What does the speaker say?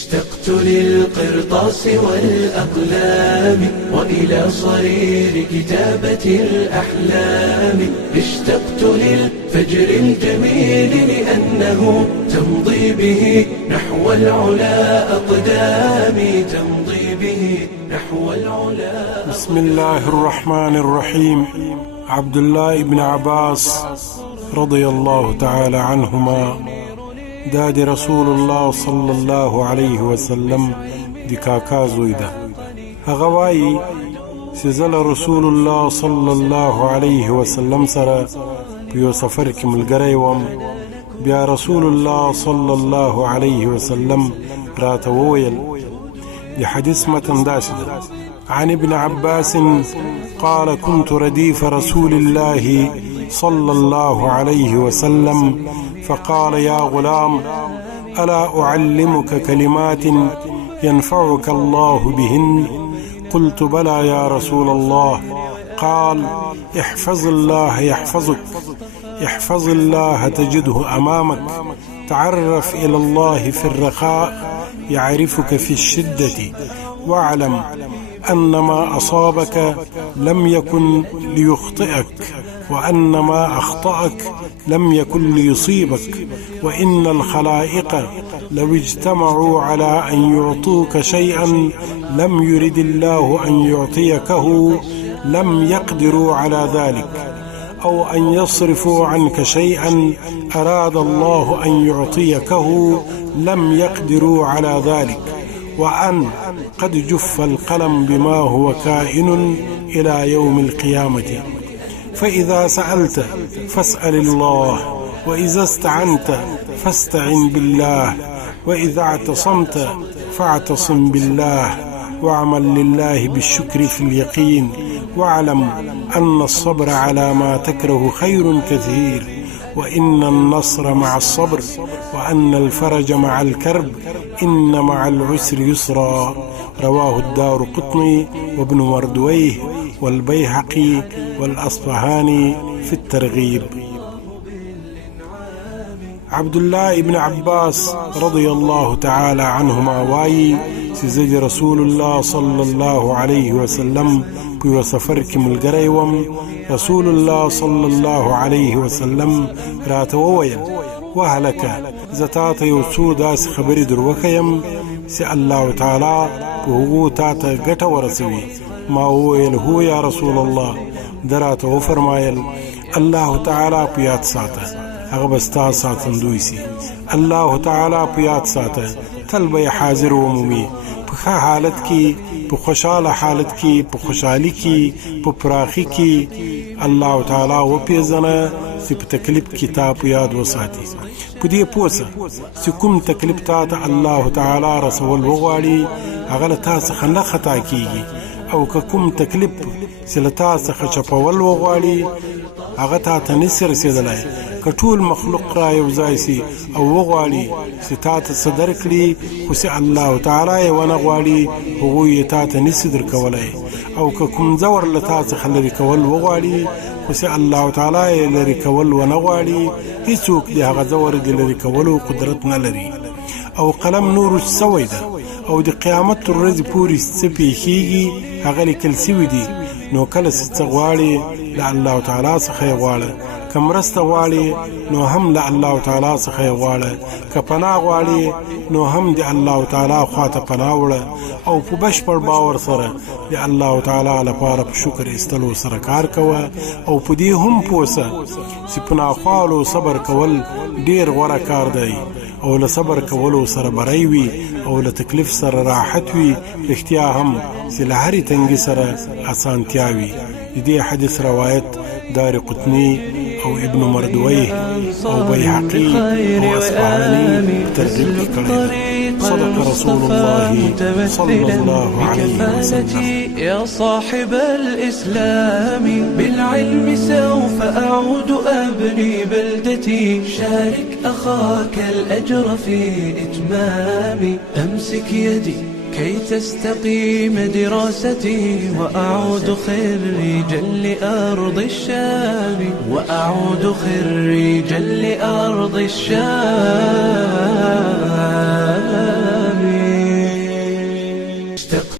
اشتقت للقرطاس والأقلام وإلى صرير كتابة الأحلام. اشتقت للفجر الجميل لأنه تمضي به نحو العلا أقدامي، تمضي به نحو العلا. بسم الله الرحمن الرحيم. عبد الله بن عباس رضي الله تعالى عنهما داد رسول الله صلى الله عليه وسلم دی کاکا زوی ده. هغه وایي چې زه له رسول الله صلى الله عليه وسلم سره په یو سفر کې ملګری وم. بیا رسول الله صلى الله عليه وسلم راته وویل، د حدیث متن داسې ده: عن ابن عباس قال كنت رديف رسول الله صلى الله عليه وسلم فقال يا غلام ألا أعلمك كلمات ينفعك الله بهن؟ قلت بلى يا رسول الله. قال احفظ الله يحفظك، احفظ الله تجده أمامك، تعرف إلى الله في الرخاء يعرفك في الشدة، واعلم أن ما أصابك لم يكن ليخطئك، وأن ما أخطأك لم يكن ليصيبك، وإن الخلائق لو اجتمعوا على أن يعطوك شيئا لم يرد الله أن يعطيكه لم يقدروا على ذلك، أو أن يصرفوا عنك شيئا أراد الله أن يعطيكه لم يقدروا على ذلك، وأن قد جف القلم بما هو كائن إلى يوم القيامة. فإذا سألت فاسأل الله، وإذا استعنت فاستعن بالله، وإذا اعتصمت فاعتصم بالله، واعمل لله بالشكر في اليقين، واعلم أن الصبر على ما تكره خير كثير، وإن النصر مع الصبر، وأن الفرج مع الكرب، إن مع العسر يسرا. رواه الدارقطني وابن مردويه والبيهقي والأصفهاني في الترغيب. عبد الله بن عباس رضي الله تعالى عنهما وايي چې زه رسول الله صلى الله عليه وسلم په یو سفر کې ملګری وم. رسول الله صلى الله عليه وسلم راته وویل: وهلکه زه تاته یو څو داسې خبرې در وښیم چې الله تعالی په هغو تاته ګټه ورسوي. ما وویل: هو یا رسول الله. ده راته وفرمایل: الله تعالی په یاد ساته، هغه به ستا ساتندوی سي. الله تعالی په یاد ساته، تل به حاضر ومومي، په ښه حالت کې، په خوشحاله حالت کې، په خوشحالي کې، په پراخي کې. الله تعالی وپېژنه چې په تکلیف کې تا په یاد وساتي. په دې پوه سه چې کوم تکلیف تا ته الله تعالی رسول وغواړي، هغه له تا څخه نه خطا کېږي، او که کوم تکلیف چې له تا څخه چپول وغواړي، هغه تا ته نسي رسېدلی. که ټول مخلوق را یو ځای سي او وغواړي چې تا ته څه درکړي، خو چې الله تعالی یې ونه غواړي، هغوی یې تا ته نسي درکولی. او که کوم ځور له تا څخه لرې کول وغواړي، خو چې الله تعالی یې لرې کول ونه غواړي، هیڅوک د هغه ځور د لرې کولو قدرت نه لري. او قلم نور سوی ده، او د قیامت تر ورځې پورې څه پیښیږي هغه لیکل سوي دي. نو کله چې څه غواړې له الله تعالی څخه یې غواړه، که مرسته غواړې نو هم له الله تعالی څخه یې غواړه، که پناه غواړې نو هم د الله تعالی خواته پناه وړه، او په بشپړ باور سره د الله تعالی لپاره په شکر ایستلو سره کار کوه. او په دې هم پوه سه چې په ناخوالو صبر کول ډیر غوره کار دی، او له صبر کولو سره بری وي، او له تکلیف سره راحت وي. رښتیا هم چې له هرې تنګي سره اسانتیا وي. د دې حدیث روایت دارقطني او ابن مردويه او بيهقي او اصفهاني ترغيب کړی. صدق رسول الله صلى الله عليه وسلم. يا صاحب الإسلام بالعلم سوف أعود أبني بلدتي. شارك أخاك الأجر في إتمامي. أمسك يدي كي تستقيم دراستي، وأعود خريجا لأرض الشام، وأعود خريجا لأرض الشام. اشتقت